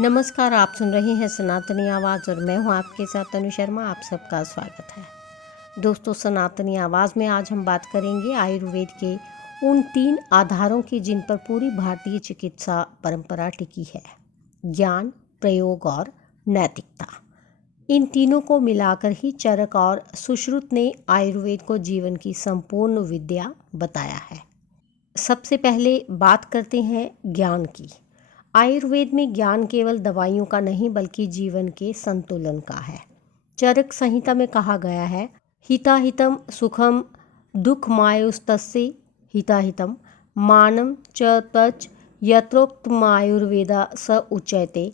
नमस्कार, आप सुन रहे हैं सनातनी आवाज़ और मैं हूं आपके साथ तनु शर्मा। आप सबका स्वागत है। दोस्तों, सनातनी आवाज़ में आज हम बात करेंगे आयुर्वेद के उन 3 आधारों की जिन पर पूरी भारतीय चिकित्सा परंपरा टिकी है: ज्ञान, प्रयोग और नैतिकता। इन तीनों को मिलाकर ही चरक और सुश्रुत ने आयुर्वेद को जीवन की संपूर्ण विद्या बताया है। सबसे पहले बात करते हैं ज्ञान की। आयुर्वेद में ज्ञान केवल दवाइयों का नहीं बल्कि जीवन के संतुलन का है। चरक संहिता में कहा गया है, हिताहितम सुखम दुःखमायुस्तस्य हिताहितम मानम च तच यत्रोक्तमायुर्वेदा स उच्यते।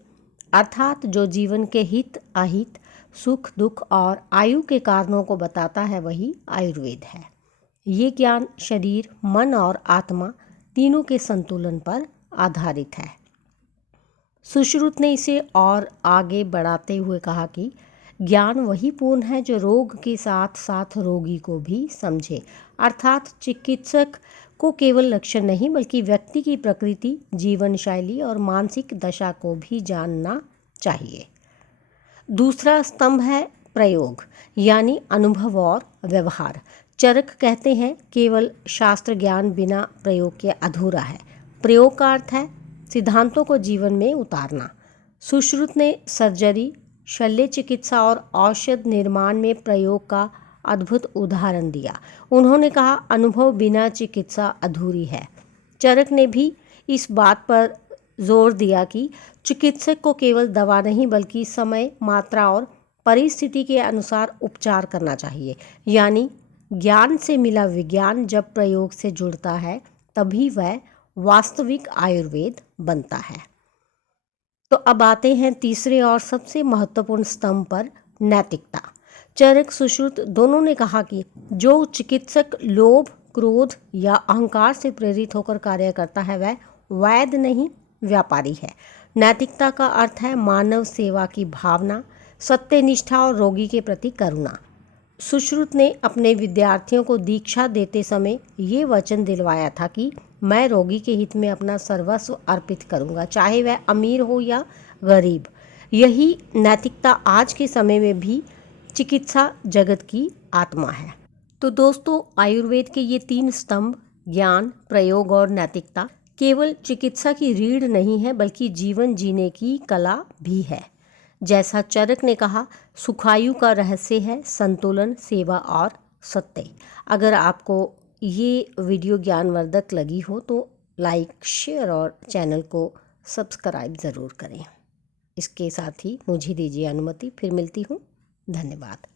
अर्थात जो जीवन के हित अहित, सुख दुख और आयु के कारणों को बताता है वही आयुर्वेद है। ये ज्ञान शरीर, मन और आत्मा तीनों के संतुलन पर आधारित है। सुश्रुत ने इसे और आगे बढ़ाते हुए कहा कि ज्ञान वही पूर्ण है जो रोग के साथ साथ रोगी को भी समझे। अर्थात चिकित्सक को केवल लक्षण नहीं बल्कि व्यक्ति की प्रकृति, जीवन शैली और मानसिक दशा को भी जानना चाहिए। दूसरा स्तंभ है प्रयोग, यानी अनुभव और व्यवहार। चरक कहते हैं, केवल शास्त्र ज्ञान बिना प्रयोग के अधूरा है। प्रयोग का अर्थ है सिद्धांतों को जीवन में उतारना। सुश्रुत ने सर्जरी, शल्य चिकित्सा और औषध निर्माण में प्रयोग का अद्भुत उदाहरण दिया। उन्होंने कहा, अनुभव बिना चिकित्सा अधूरी है। चरक ने भी इस बात पर जोर दिया कि चिकित्सक को केवल दवा नहीं बल्कि समय, मात्रा और परिस्थिति के अनुसार उपचार करना चाहिए। यानी ज्ञान से मिला विज्ञान जब प्रयोग से जुड़ता है तभी वह वास्तविक आयुर्वेद बनता है। तो अब आते हैं तीसरे और सबसे महत्वपूर्ण स्तंभ पर, नैतिकता। चरक, सुश्रुत दोनों ने कहा कि जो चिकित्सक लोभ, क्रोध या अहंकार से प्रेरित होकर कार्य करता है वह वैद्य नहीं, व्यापारी है। नैतिकता का अर्थ है मानव सेवा की भावना, सत्यनिष्ठा और रोगी के प्रति करुणा। सुश्रुत ने अपने विद्यार्थियों को दीक्षा देते समय ये वचन दिलवाया था कि मैं रोगी के हित में अपना सर्वस्व अर्पित करूंगा, चाहे वह अमीर हो या गरीब। यही नैतिकता आज के समय में भी चिकित्सा जगत की आत्मा है। तो दोस्तों, आयुर्वेद के ये 3 स्तंभ, ज्ञान, प्रयोग और नैतिकता, केवल चिकित्सा की रीढ़ नहीं है बल्कि जीवन जीने की कला भी है। जैसा चरक ने कहा, सुखायु का रहस्य है संतुलन, सेवा और सत्य। अगर आपको ये वीडियो ज्ञानवर्धक लगी हो तो लाइक, शेयर और चैनल को सब्सक्राइब ज़रूर करें। इसके साथ ही मुझे दीजिए अनुमति, फिर मिलती हूँ। धन्यवाद।